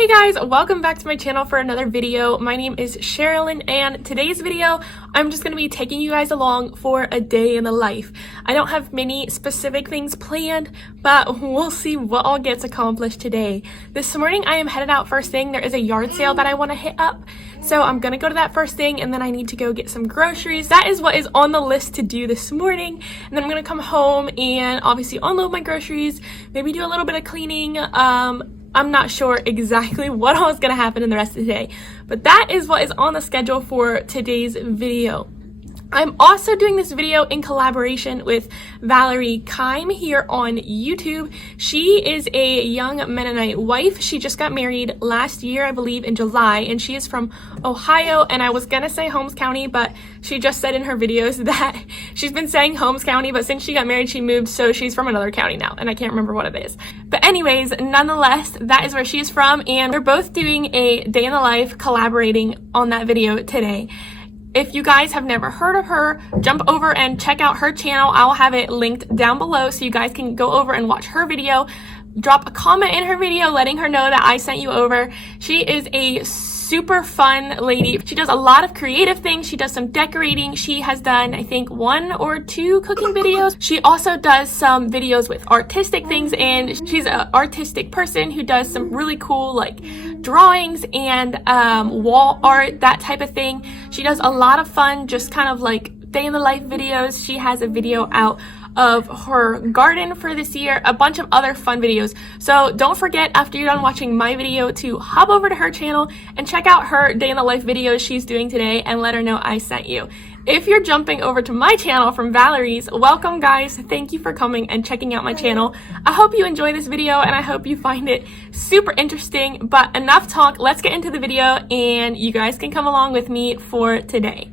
Hey guys, welcome back to my channel for another video. My name is Cherilyn, and today's video, I'm just going to be taking you guys along for a day in the life. I don't have many specific things planned, but we'll see what all gets accomplished today. This morning, I am headed out first thing. There is a yard sale that I want to hit up, so I'm going to go to that first thing, and then I need to go get some groceries. That is what is on the list to do this morning, and then I'm going to come home and obviously unload my groceries, maybe do a little bit of cleaning. I'm not sure exactly what all is going to happen in the rest of the day, but that is what is on the schedule for today's video. I'm also doing this video in collaboration with Valerie Keim here on YouTube. She is a young Mennonite wife. She just got married last year, I believe, in July, and she is from Ohio, and I was gonna say Holmes County, but she just said in her videos that she's been saying Holmes County, but since she got married, she moved, so she's from another county now, and I can't remember what it is. But anyways, nonetheless, that is where she is from, and we're both doing a day in the life collaborating on that video today. If you guys have never heard of her, jump over and check out her channel. I'll have it linked down below so you guys can go over and watch her video. Drop a comment in her video letting her know that I sent you over. She is a super fun lady. She does a lot of creative things. She does some decorating. She has done, I think, 1 or 2 cooking videos. She also does some videos with artistic things, and she's an artistic person who does some really cool like drawings and wall art, that type of thing. She does a lot of fun, just kind of like day in the life videos. She has a video out of her garden for this year, a bunch of other fun videos. So don't forget, after you're done watching my video, to hop over to her channel and check out her day in the life videos she's doing today and let her know I sent you. If you're jumping over to my channel from Valerie's, welcome guys. Thank you for coming and checking out my channel. I hope you enjoy this video and I hope you find it super interesting, but enough talk, let's get into the video and you guys can come along with me for today.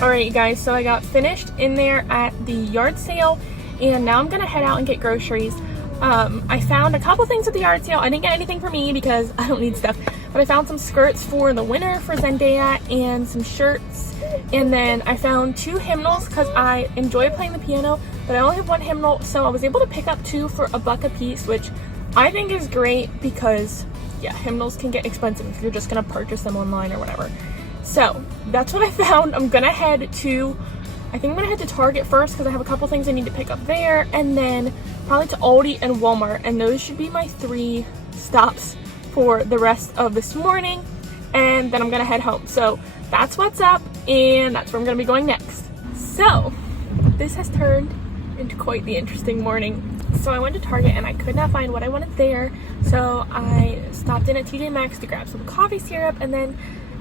Alright guys, so I got finished in there at the yard sale, and now I'm gonna head out and get groceries. I found a couple things at the yard sale. I didn't get anything for me because I don't need stuff, but I found some skirts for the winter for Zendaya and some shirts, and then I found 2 hymnals because I enjoy playing the piano, but I only have 1 hymnal, so I was able to pick up 2 for $1 a piece, which I think is great because, yeah, hymnals can get expensive if you're just gonna purchase them online or whatever. So that's what I found. I think I'm gonna head to Target first because I have a couple things I need to pick up there, and then probably to Aldi and Walmart, and those should be my 3 stops for the rest of this morning, and then I'm gonna head home. So that's what's up, and that's where I'm gonna be going next. So this has turned into quite the interesting morning. So I went to Target and I could not find what I wanted there, so I stopped in at TJ Maxx to grab some coffee syrup, and then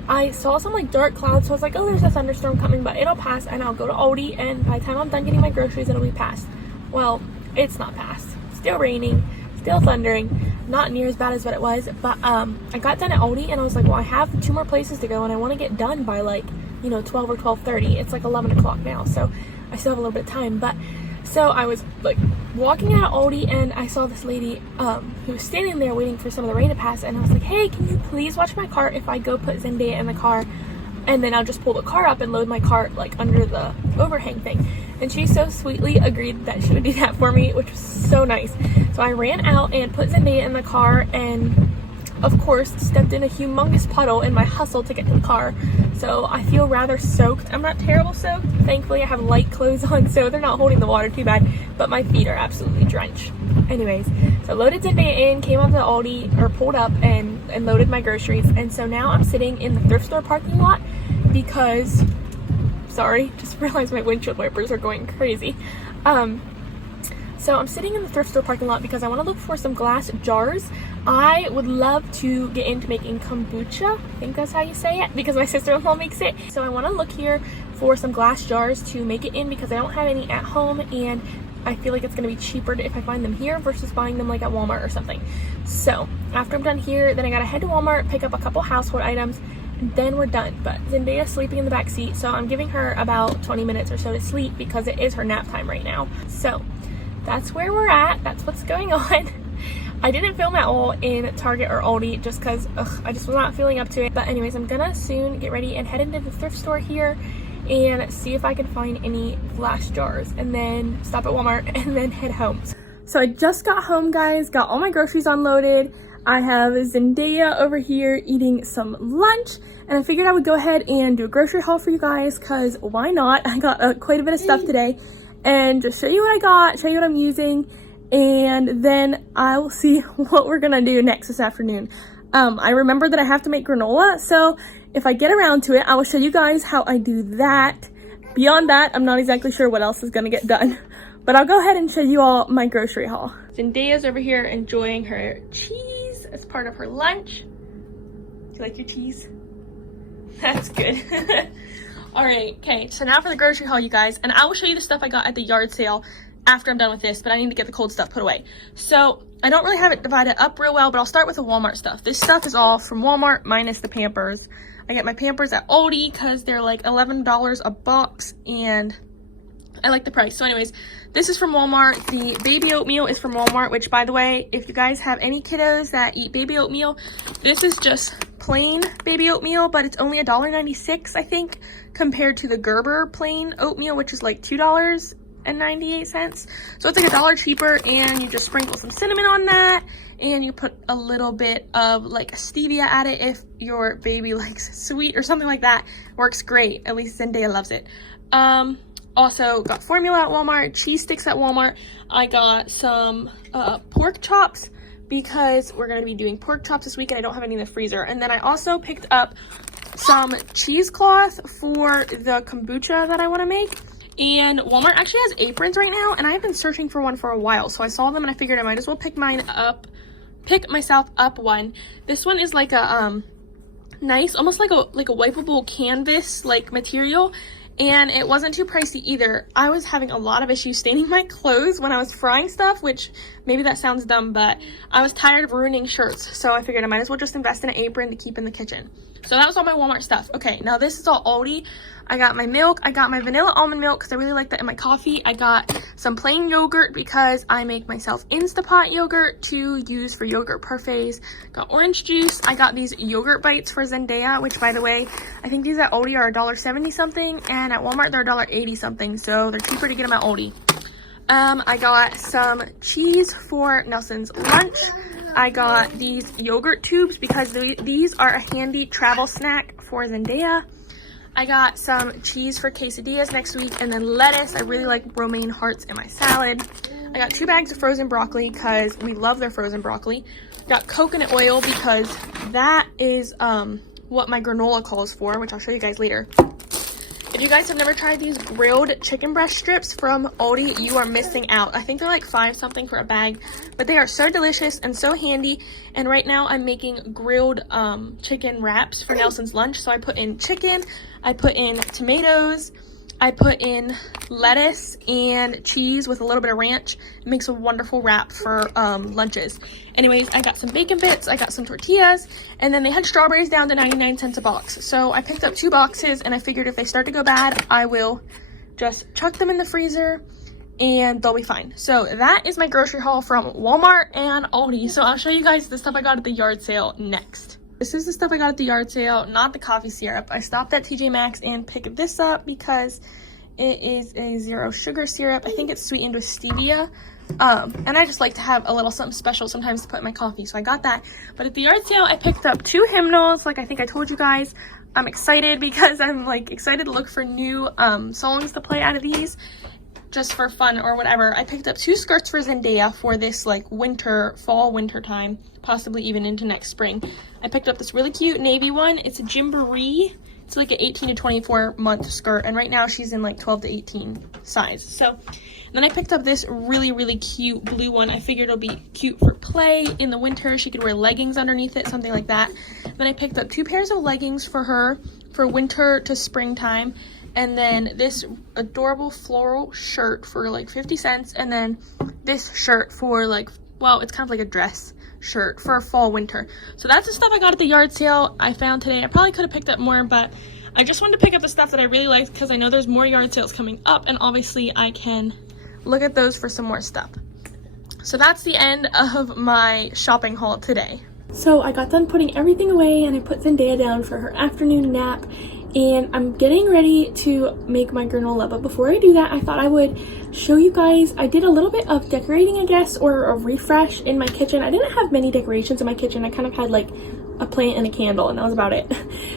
I saw some like dark clouds, so I was like, oh, there's a thunderstorm coming, but it'll pass, and I'll go to Aldi, and by the time I'm done getting my groceries, it'll be past. Well, it's not past. Still raining, still thundering, not near as bad as what it was, but I got done at Aldi, and I was like, well, I have 2 more places to go, and I want to get done by like, 12 or 12:30. It's like 11 o'clock now, so I still have a little bit of time, but so I was like walking out of Aldi, and I saw this lady who was standing there waiting for some of the rain to pass, and I was like, hey, can you please watch my cart if I go put Zendaya in the car, and then I'll just pull the car up and load my cart like under the overhang thing. And she so sweetly agreed that she would do that for me, which was so nice. So I ran out and put Zendaya in the car, and of course stepped in a humongous puddle in my hustle to get to the car. So I feel rather soaked. I'm not terrible soaked. Thankfully I have light clothes on, so they're not holding the water too bad, but my feet are absolutely drenched. Anyways, so loaded Zendaya in, came up to Aldi, or pulled up and loaded my groceries, and so now I'm sitting in the thrift store parking lot because, sorry, just realized my windshield wipers are going crazy. So I'm sitting in the thrift store parking lot because I want to look for some glass jars. I would love to get into making kombucha, I think that's how you say it, because my sister-in-law makes it. So I want to look here for some glass jars to make it in because I don't have any at home, and I feel like it's going to be cheaper if I find them here versus buying them like at Walmart or something. So after I'm done here, then I gotta head to Walmart, pick up a couple household items, and then we're done. But Zendaya's sleeping in the back seat, so I'm giving her about 20 minutes or so to sleep because it is her nap time right now. So that's where we're at. That's what's going on. I didn't film at all in Target or Aldi just because I just was not feeling up to it. But anyways, I'm gonna soon get ready and head into the thrift store here and see if I can find any glass jars, and then stop at Walmart and then head home. So I just got home, guys, got all my groceries unloaded. I have Zendaya over here eating some lunch, and I figured I would go ahead and do a grocery haul for you guys because why not? I got quite a bit of stuff today, and just show you what I got, show you what I'm using, and then I will see what we're gonna do next this afternoon. I remember that I have to make granola, so if I get around to it, I will show you guys how I do that. Beyond that, I'm not exactly sure what else is gonna get done, but I'll go ahead and show you all my grocery haul. Zendaya's over here enjoying her cheese as part of her lunch. Do you like your cheese? That's good. All right, okay, so now for the grocery haul, you guys, and I will show you the stuff I got at the yard sale after I'm done with this, but I need to get the cold stuff put away. So I don't really have it divided up real well, but I'll start with the Walmart stuff. This stuff is all from Walmart minus the Pampers. I get my Pampers at Aldi because they're like $11 a box, and I like the price. So anyways, this is from Walmart. The baby oatmeal is from Walmart, which, by the way, if you guys have any kiddos that eat baby oatmeal, this is just plain baby oatmeal, but it's only $1.96, I think, compared to the Gerber plain oatmeal, which is like $2.98. So it's like $1 cheaper, and you just sprinkle some cinnamon on that, and you put a little bit of like stevia at it if your baby likes sweet or something like that. Works great. At least Zendaya loves it. Also got formula at Walmart, cheese sticks at Walmart. I got some pork chops because we're going to be doing pork chops this week and I don't have any in the freezer. And then I also picked up some cheesecloth for the kombucha that I want to make. And Walmart actually has aprons right now, and I've been searching for one for a while. So I saw them and I figured I might as well pick myself up one. This one is like a nice, almost like a wipeable canvas like material. And it wasn't too pricey either. I was having a lot of issues staining my clothes when I was frying stuff, which maybe that sounds dumb, but I was tired of ruining shirts. So I figured I might as well just invest in an apron to keep in the kitchen. So that was all my Walmart stuff. Okay, now this is all Aldi. I got my milk. I got my vanilla almond milk because I really like that in my coffee. I got some plain yogurt because I make myself Instapot yogurt to use for yogurt parfaits. Got orange juice. I got these yogurt bites for Zendaya, which, by the way, I think these at Aldi are $1.70 something, and at Walmart they're $1.80 something, so they're cheaper to get them at Aldi. I got some cheese for Nelson's lunch. I got these yogurt tubes because these are a handy travel snack for Zendaya. I got some cheese for quesadillas next week, and then lettuce. I really like romaine hearts in my salad. I got 2 bags of frozen broccoli because we love their frozen broccoli. Got coconut oil because that is what my granola calls for, which I'll show you guys later. If you guys have never tried these grilled chicken breast strips from Aldi, you are missing out. I think they're like $5 something for a bag, but they are so delicious and so handy. And right now I'm making grilled chicken wraps for Nelson's lunch. So I put in chicken, I put in tomatoes, I put in lettuce and cheese with a little bit of ranch. It makes a wonderful wrap for lunches. Anyways, I got some bacon bits, I got some tortillas, and then they had strawberries down to 99 cents a box. So I picked up 2 boxes, and I figured if they start to go bad, I will just chuck them in the freezer and they'll be fine. So that is my grocery haul from Walmart and Aldi. So I'll show you guys the stuff I got at the yard sale next. This is the stuff I got at the yard sale, not the coffee syrup. I stopped at TJ Maxx and picked this up because it is a 0 sugar syrup. I think it's sweetened with stevia. And I just like to have a little something special sometimes to put in my coffee, so I got that. But at the yard sale, I picked up 2 hymnals, like I think I told you guys. I'm excited because I'm like excited to look for new songs to play out of these, just for fun or whatever. I picked up 2 skirts for Zendaya for this like fall winter time, possibly even into next spring. I picked up this really cute navy one. It's a Gingerich. It's like an 18 to 24 month skirt, and right now she's in like 12 to 18 size. So then I picked up this really, really cute blue one. I figured it'll be cute for play in the winter. She could wear leggings underneath it, something like that. Then I picked up 2 pairs of leggings for her for winter to springtime. And then this adorable floral shirt for like 50 cents. And then this shirt for like, well, it's kind of like a dress shirt for fall winter. So that's the stuff I got at the yard sale I found today. I probably could have picked up more, but I just wanted to pick up the stuff that I really liked because I know there's more yard sales coming up, and obviously I can look at those for some more stuff. So that's the end of my shopping haul today. So I got done putting everything away and I put Zendaya down for her afternoon nap, and I'm getting ready to make my granola. But before I do that, I thought I would show you guys, I did a little bit of decorating, I guess, or a refresh in my kitchen. I didn't have many decorations in my kitchen. I kind of had like a plant and a candle, and that was about it.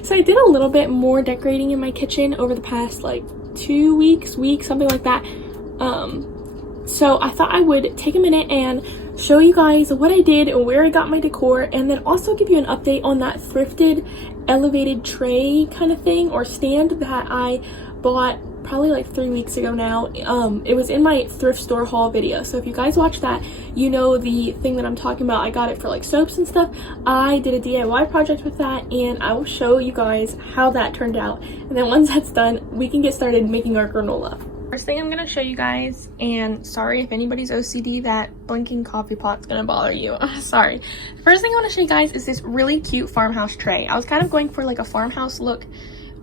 So I did a little bit more decorating in my kitchen over the past like 2 weeks, something like that. So I thought I would take a minute and show you guys what I did and where I got my decor, and then also give you an update on that thrifted elevated tray kind of thing or stand that I bought probably like 3 weeks ago now. It was in my thrift store haul video, so if you guys watch that, you know the thing that I'm talking about. I got it for like soaps and stuff. I did a DIY project with that, and I will show you guys how that turned out, and then once that's done, we can get started making our granola. First thing I'm going to show you guys, and sorry if anybody's OCD, that blinking coffee pot's going to bother you. Sorry. The first thing I want to show you guys is this really cute farmhouse tray. I was kind of going for like a farmhouse look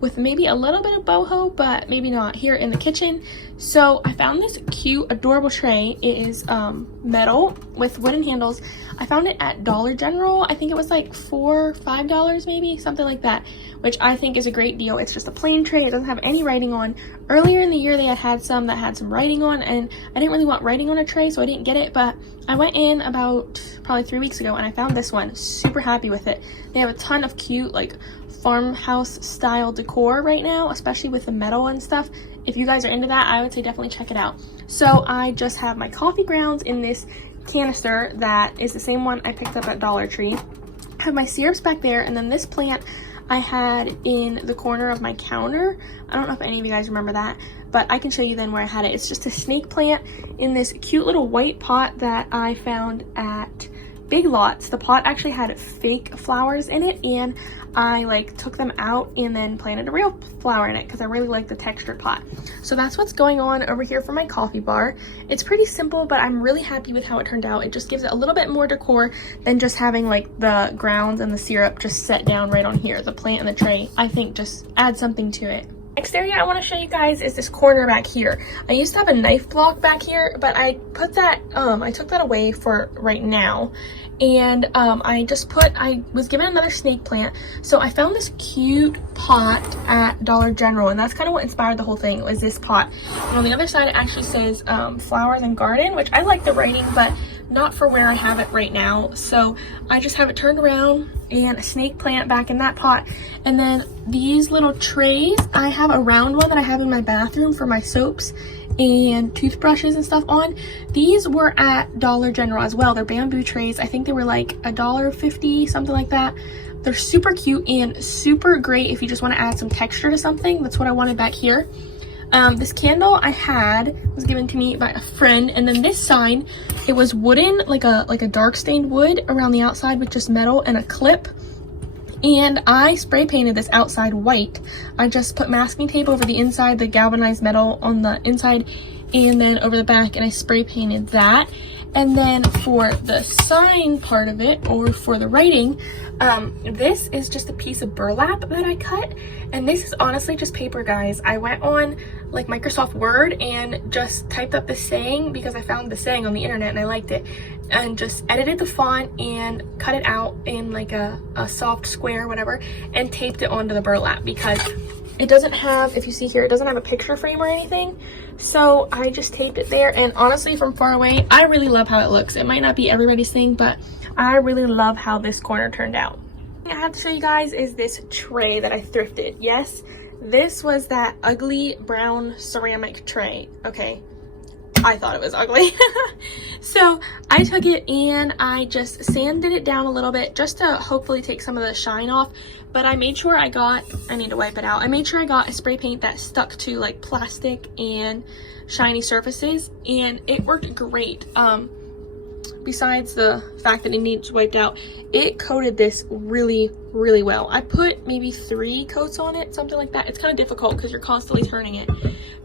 with maybe a little bit of boho, but maybe not, here in the kitchen. So I found this cute, adorable tray. It is metal with wooden handles. I found it at Dollar General. I think it was like $4 or $5 maybe, something like that, which I think is a great deal. It's just a plain tray. It doesn't have any writing on. Earlier in the year, they had some that had some writing on, and I didn't really want writing on a tray, so I didn't get it, but I went in about probably 3 weeks ago, and I found this one. Super happy with it. They have a ton of cute, like, farmhouse style decor right now, especially with the metal and stuff. If you guys are into that, I would say definitely check it out. So I just have my coffee grounds in this canister that is the same one I picked up at Dollar Tree. I have my syrups back there, and then this plant I had in the corner of my counter. I don't know if any of you guys remember that, but I can show you then where I had it. It's just a snake plant in this cute little white pot that I found at Big Lots. The pot actually had fake flowers in it, and I like took them out and then planted a real flower in it because I really like the textured pot. So that's what's going on over here for my coffee bar. It's pretty simple, but I'm really happy with how it turned out. It just gives it a little bit more decor than just having like the grounds and the syrup just set down right on here. The plant and the tray, I think, just adds something to it. Next area I want to show you guys is this corner back here. I used to have a knife block back here, but I put that, I took that away for right now. And I was given another snake plant. So I found this cute pot at Dollar General, and that's kind of what inspired the whole thing, was this pot. And on the other side, it actually says flowers and garden, which I like the writing, but not for where I have it right now. So I just have it turned around and a snake plant back in that pot. And then these little trays, I have a round one that I have in my bathroom for my soaps and toothbrushes and stuff on. These were at Dollar General as well. They're bamboo trays. I think they were like $1.50, something like that. They're super cute and super great if you just want to add some texture to something. That's what I wanted back here. This candle I had was given to me by a friend, and then this sign, it was wooden, like a dark stained wood around the outside with just metal and a clip. And I spray painted this outside white. I just put masking tape over the inside, the galvanized metal on the inside, and then over the back, and I spray painted that. And then for the sign part of it, or for the writing, this is just a piece of burlap that I cut, and this is honestly just paper, guys. I went on like Microsoft Word and just typed up this saying because I found the saying on the internet and I liked it, and just edited the font and cut it out in like a soft square, whatever, and taped it onto the burlap because it doesn't have, if you see here, it doesn't have a picture frame or anything. So I just taped it there, and honestly, from far away, I really love how it looks. It might not be everybody's thing, but I really love how this corner turned out. What I have to show you guys is this tray that I thrifted. Yes, this was that ugly brown ceramic tray. Okay, I thought it was ugly. So I took it and I just sanded it down a little bit just to hopefully take some of the shine off. But I made sure I need to wipe it out. I made sure I got a spray paint that stuck to like plastic and shiny surfaces, and it worked great. Besides the fact that it needs wiped out, it coated this really, really well. I put maybe 3 coats on it, something like that. It's kind of difficult because you're constantly turning it,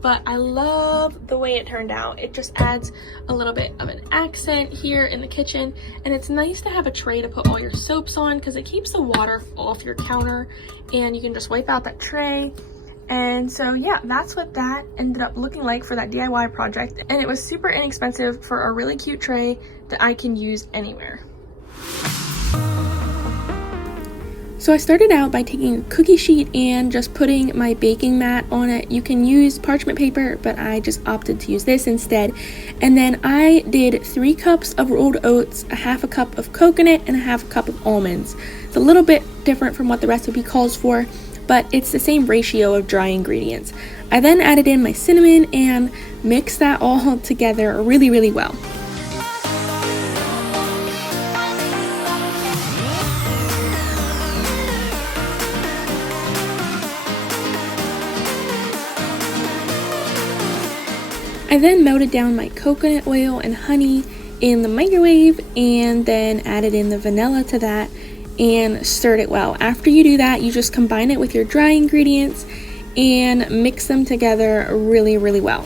but I love the way it turned out. It just adds a little bit of an accent here in the kitchen, and it's nice to have a tray to put all your soaps on because it keeps the water off your counter, and you can just wipe out that tray And so yeah, that's what that ended up looking like for that DIY project. And it was super inexpensive for a really cute tray that I can use anywhere. So I started out by taking a cookie sheet and just putting my baking mat on it. You can use parchment paper, but I just opted to use this instead. And then I did 3 cups of rolled oats, a half a cup of coconut, and a half a cup of almonds. It's a little bit different from what the recipe calls for, but it's the same ratio of dry ingredients. I then added in my cinnamon and mixed that all together really, really well. I then melted down my coconut oil and honey in the microwave and then added in the vanilla to that and stirred it well. After you do that, you just combine it with your dry ingredients and mix them together really, really well.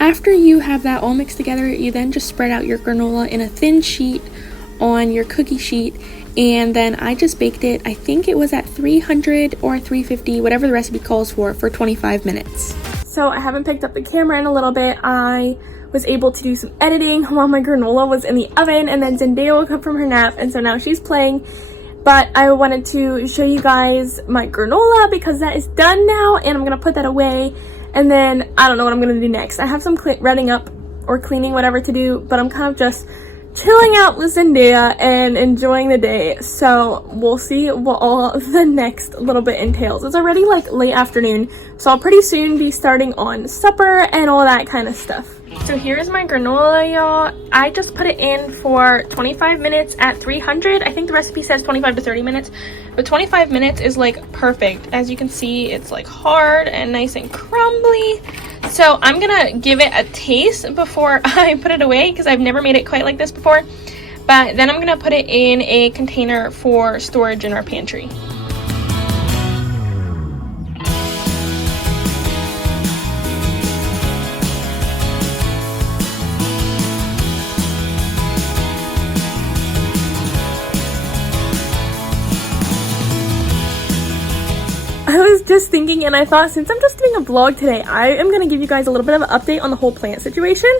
After you have that all mixed together, you then just spread out your granola in a thin sheet on your cookie sheet, and then I just baked it. I think it was at 300 or 350, whatever the recipe calls for 25 minutes. So I haven't picked up the camera in a little bit. I was able to do some editing while my granola was in the oven, and then Zendaya woke up from her nap, and so now she's playing. But I wanted to show you guys my granola because that is done now, and I'm gonna put that away. And then I don't know what I'm gonna do next. I have some running up or cleaning, whatever to do, but I'm kind of just chilling out with Zendaya and enjoying the day. So we'll see what all the next little bit entails. It's already like late afternoon, so I'll pretty soon be starting on supper and all that kind of stuff. So here's my granola, y'all. I just put it in for 25 minutes at 300. I think the recipe says 25 to 30 minutes, but 25 minutes is like perfect. As you can see, it's like hard and nice and crumbly. So I'm gonna give it a taste before I put it away because I've never made it quite like this before. But then I'm gonna put it in a container for storage in our pantry. I was just thinking, and I thought since I'm just doing a vlog today, I am going to give you guys a little bit of an update on the whole plant situation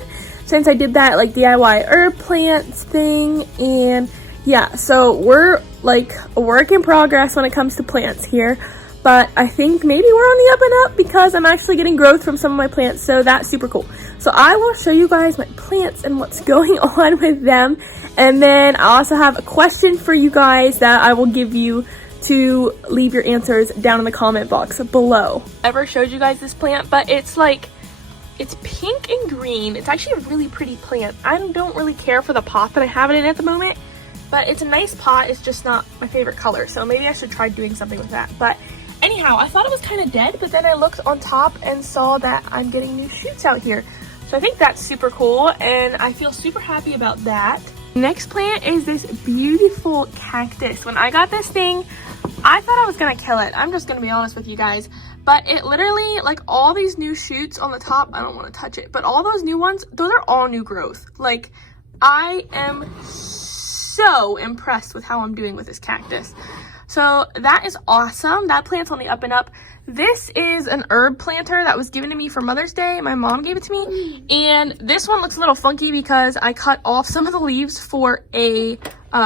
since I did that like DIY herb plants thing. And yeah, so we're like a work in progress when it comes to plants here, but I think maybe we're on the up and up because I'm actually getting growth from some of my plants, so that's super cool. So I will show you guys my plants and what's going on with them, and then I also have a question for you guys that I will give you to leave your answers down in the comment box below. I ever showed you guys this plant, but it's like, it's pink and green. It's actually a really pretty plant. I don't really care for the pot that I have it in at the moment, but it's a nice pot. It's just not my favorite color, so maybe I should try doing something with that. But anyhow, I thought it was kind of dead, but then I looked on top and saw that I'm getting new shoots out here. So I think that's super cool, and I feel super happy about that. Next plant is this beautiful cactus. When I got this thing, I thought I was gonna kill it. I'm just gonna be honest with you guys. But it literally, like all these new shoots on the top, I don't want to touch it, but all those new ones, those are all new growth. Like, I am so impressed with how I'm doing with this cactus. So that is awesome. That plant's on the up and up. This is an herb planter that was given to me for Mother's Day. My mom gave it to me. And this one looks a little funky because I cut off some of the leaves for a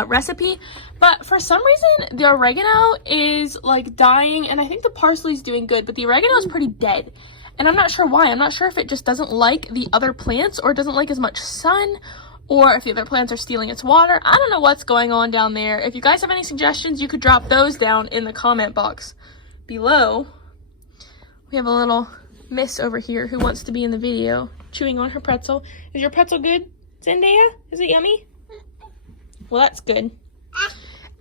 recipe. But for some reason, the oregano is like dying, and I think the parsley's doing good, but the oregano is pretty dead. And I'm not sure why. I'm not sure if it just doesn't like the other plants or doesn't like as much sun, or if the other plants are stealing its water. I don't know what's going on down there. If you guys have any suggestions, you could drop those down in the comment box below. We have a little miss over here who wants to be in the video, chewing on her pretzel. Is your pretzel good, Zendaya? Is it yummy? Well, that's good.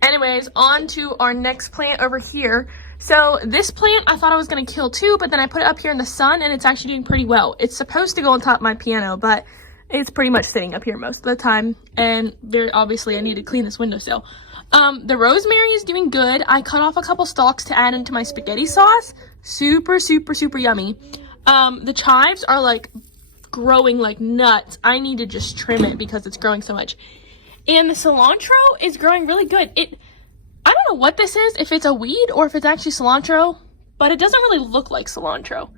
Anyways, on to our next plant over here. So this plant I thought I was going to kill too, but then I put it up here in the sun and it's actually doing pretty well. It's supposed to go on top of my piano, but it's pretty much sitting up here most of the time, and very obviously I need to clean this windowsill. The rosemary is doing good. I cut off a couple stalks to add into my spaghetti sauce. Super, super, super yummy. The chives are like growing like nuts. I need to just trim it because it's growing so much. And the cilantro is growing really good. I don't know what this is, if it's a weed or if it's actually cilantro, but it doesn't really look like cilantro.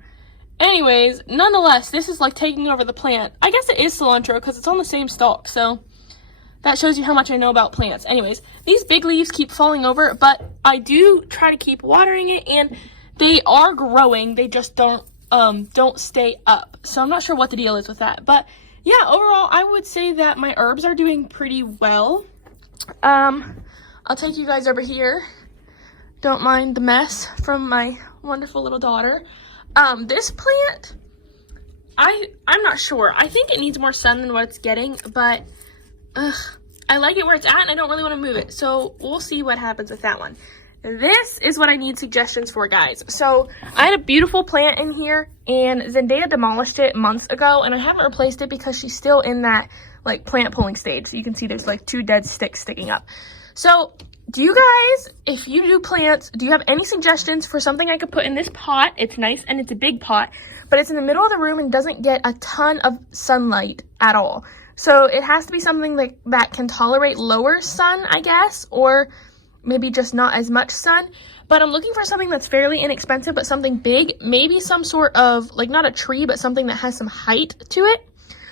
Anyways, nonetheless, this is like taking over the plant. I guess it is cilantro because it's on the same stalk, so that shows you how much I know about plants. Anyways, these big leaves keep falling over, but I do try to keep watering it, and they are growing. They just don't stay up. So I'm not sure what the deal is with that. But yeah, overall, I would say that my herbs are doing pretty well. I'll take you guys over here. Don't mind the mess from my wonderful little daughter. This plant, I'm not sure. I think it needs more sun than what it's getting, but I like it where it's at, and I don't really want to move it. So we'll see what happens with that one. This is what I need suggestions for, guys. So I had a beautiful plant in here, and Zendaya demolished it months ago, and I haven't replaced it because she's still in that like plant pulling stage. So you can see there's like 2 dead sticks sticking up. So do you guys, if you do plants, do you have any suggestions for something I could put in this pot? It's nice and it's a big pot, but it's in the middle of the room and doesn't get a ton of sunlight at all. So it has to be something that can tolerate lower sun, I guess, or maybe just not as much sun. But I'm looking for something that's fairly inexpensive, but something big, maybe some sort of, like not a tree, but something that has some height to it.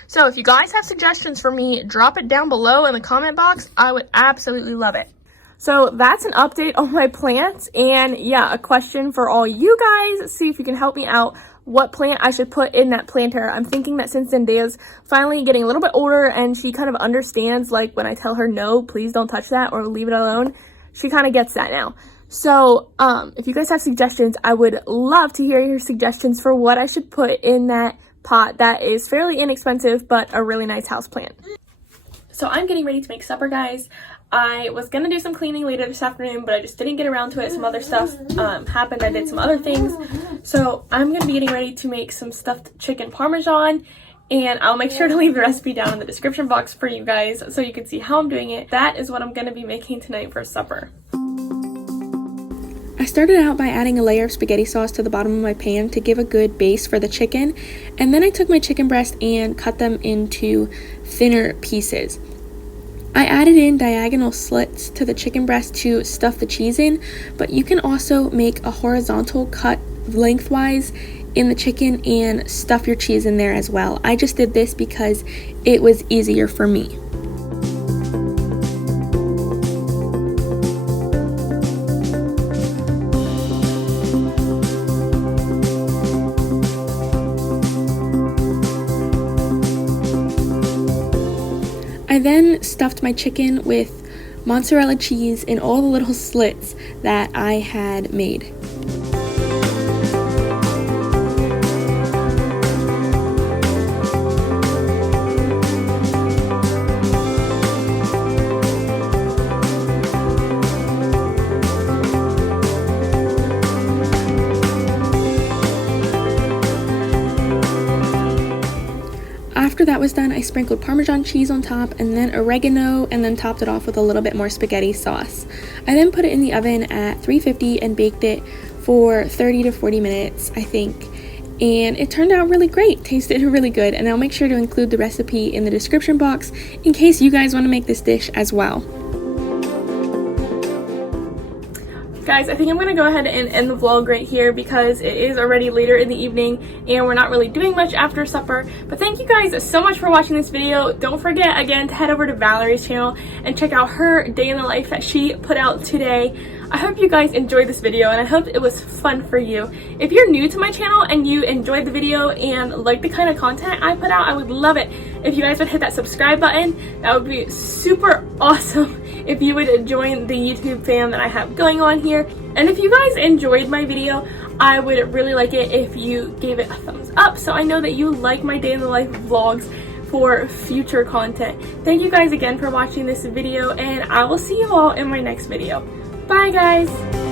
So if you guys have suggestions for me, drop it down below in the comment box. I would absolutely love it. So that's an update on my plants, and yeah, a question for all you guys. See if you can help me out. What plant I should put in that planter. I'm thinking that since Zendaya's finally getting a little bit older and she kind of understands, like when I tell her no, please don't touch that or leave it alone, she kind of gets that now. So if you guys have suggestions, I would love to hear your suggestions for what I should put in that pot that is fairly inexpensive but a really nice house plant. So I'm getting ready to make supper, guys. I was gonna do some cleaning later this afternoon, but I just didn't get around to it. Some other stuff happened. I did some other things. So I'm gonna be getting ready to make some stuffed chicken Parmesan, and I'll make sure to leave the recipe down in the description box for you guys so you can see how I'm doing it. That is what I'm gonna be making tonight for supper. I started out by adding a layer of spaghetti sauce to the bottom of my pan to give a good base for the chicken, and then I took my chicken breast and cut them into thinner pieces. I added in diagonal slits to the chicken breast to stuff the cheese in, but you can also make a horizontal cut lengthwise in the chicken and stuff your cheese in there as well. I just did this because it was easier for me. I then stuffed my chicken with mozzarella cheese in all the little slits that I had made. After that was done, I sprinkled Parmesan cheese on top and then oregano, and then topped it off with a little bit more spaghetti sauce. I then put it in the oven at 350 and baked it for 30 to 40 minutes, I think. And it turned out really great, tasted really good, and I'll make sure to include the recipe in the description box in case you guys want to make this dish as well. Guys, I think I'm going to go ahead and end the vlog right here because it is already later in the evening and we're not really doing much after supper. But thank you guys so much for watching this video. Don't forget again to head over to Valerie's channel and check out her day in the life that she put out today. I hope you guys enjoyed this video and I hope it was fun for you. If you're new to my channel and you enjoyed the video and like the kind of content I put out, I would love it if you guys would hit that subscribe button. That would be super awesome if you would join the YouTube fam that I have going on here. And if you guys enjoyed my video, I would really like it if you gave it a thumbs up so I know that you like my day in the life vlogs for future content. Thank you guys again for watching this video, and I will see you all in my next video. Bye guys!